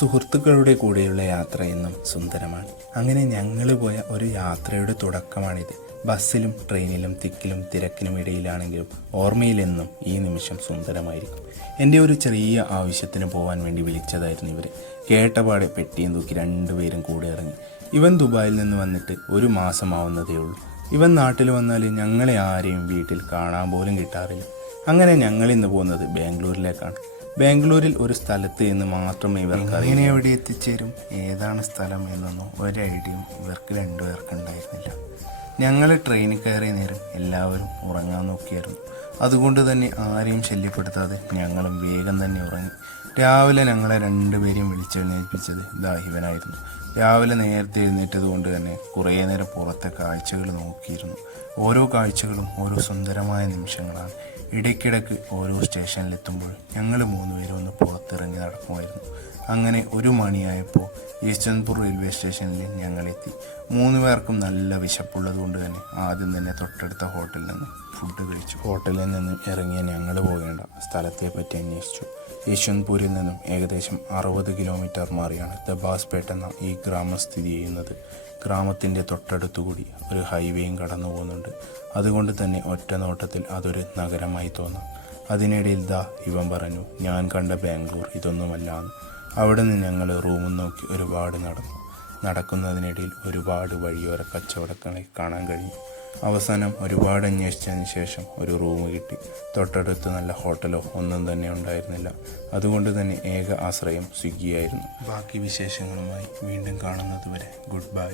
സുഹൃത്തുക്കളുടെ കൂടെയുള്ള യാത്ര എന്നും സുന്ദരമാണ്. അങ്ങനെ ഞങ്ങൾ പോയ ഒരു യാത്രയുടെ തുടക്കമാണിത്. ബസ്സിലും ട്രെയിനിലും തിക്കിലും തിരക്കിനും ഇടയിലാണെങ്കിലും ഓർമ്മയിലെന്നും ഈ നിമിഷം സുന്ദരമായിരിക്കും. എൻ്റെ ഒരു ചെറിയ ആവശ്യത്തിന് പോകാൻ വേണ്ടി വിളിച്ചതായിരുന്നു ഇവർ. കേട്ടപാടെ പെട്ടിയും തൂക്കി രണ്ടുപേരും കൂടെ ഇറങ്ങി. ഇവൻ ദുബായിൽ നിന്ന് വന്നിട്ട് ഒരു മാസമാവുന്നതേ ഉള്ളൂ. ഇവൻ നാട്ടിൽ വന്നാൽ ഞങ്ങളെ ആരെയും വീട്ടിൽ കാണാൻ പോലും കിട്ടാറില്ല. അങ്ങനെ ഞങ്ങൾ ഇന്ന് പോകുന്നത് ബാംഗ്ലൂരിലേക്കാണ്. ബാംഗ്ലൂരിൽ ഒരു സ്ഥലത്ത് എന്ന് മാത്രമേ ഇവർക്ക് അറിയാം. എവിടെ എത്തിച്ചേരും, ഏതാണ് സ്ഥലം എന്നൊന്നും ഒരു ഐഡിയയും ഇവർക്ക് രണ്ടുപേർക്ക് ഉണ്ടായിരുന്നില്ല. ഞങ്ങൾ ട്രെയിനിൽ കയറിയ നേരം എല്ലാവരും ഉറങ്ങാൻ നോക്കിയായിരുന്നു. അതുകൊണ്ട് തന്നെ ആരെയും ശല്യപ്പെടുത്താതെ ഞങ്ങളും വേഗം തന്നെ ഉറങ്ങി. രാവിലെ ഞങ്ങളെ രണ്ടുപേരെയും വിളിച്ചെഴുന്നേൽപ്പിച്ചത് ഇവനായിരുന്നു. രാവിലെ നേരത്തെ എഴുന്നേറ്റത് കൊണ്ട് തന്നെ കുറേ നേരം പുറത്തെ കാഴ്ചകൾ നോക്കിയിരുന്നു. ഓരോ കാഴ്ചകളും ഓരോ സുന്ദരമായ നിമിഷങ്ങളാണ്. ഇടയ്ക്കിടയ്ക്ക് ഓരോ സ്റ്റേഷനിലെത്തുമ്പോൾ ഞങ്ങൾ മൂന്നുപേരും ഒന്ന് പുറത്തിറങ്ങി നടക്കുമായിരുന്നു. അങ്ങനെ 1 മണിയായപ്പോൾ യശ്വന്ത്പൂർ റെയിൽവേ സ്റ്റേഷനിൽ ഞങ്ങളെത്തി. 3 പേർക്കും നല്ല വിശപ്പുള്ളത് കൊണ്ട് തന്നെ ആദ്യം തന്നെ തൊട്ടടുത്ത ഹോട്ടലിൽ നിന്ന് ഫുഡ് കഴിച്ചു. ഹോട്ടലിൽ നിന്ന് ഇറങ്ങിയ ഞങ്ങൾ പോകേണ്ട സ്ഥലത്തെ പറ്റി അന്വേഷിച്ചു. യശ്വന്ത്പൂരിൽ നിന്നും ഏകദേശം 60 കിലോമീറ്റർ മാറിയാണ് ദബാസ്പേട്ട് എന്ന ഈ ഗ്രാമം സ്ഥിതി ചെയ്യുന്നത്. ഗ്രാമത്തിൻ്റെ തൊട്ടടുത്തുകൂടി ഒരു ഹൈവേയും കടന്നു പോകുന്നുണ്ട്. അതുകൊണ്ട് തന്നെ ഒറ്റ നോട്ടത്തിൽ അതൊരു നഗരമായി തോന്നാം. അതിനിടയിൽ ഇവൻ പറഞ്ഞു, ഞാൻ കണ്ട ബാംഗ്ലൂർ ഇതൊന്നുമല്ലാന്ന്. അവിടെ നിന്ന് ഞങ്ങൾ റൂമും നോക്കി ഒരുപാട് നടന്നു. നടക്കുന്നതിനിടയിൽ ഒരുപാട് വഴിയോര കച്ചവടങ്ങളെ കാണാൻ കഴിഞ്ഞു. അവസാനം ഒരുപാട് അന്വേഷിച്ചതിന് ശേഷം ഒരു റൂം കിട്ടി. തൊട്ടടുത്ത് നല്ല ഹോട്ടലോ ഒന്നും തന്നെ ഉണ്ടായിരുന്നില്ല. അതുകൊണ്ട് തന്നെ ഏക ആശ്രയം സ്വിഗ്ഗിയായിരുന്നു. ബാക്കി വിശേഷങ്ങളുമായി വീണ്ടും കാണുന്നത് വരെ ഗുഡ് ബൈ.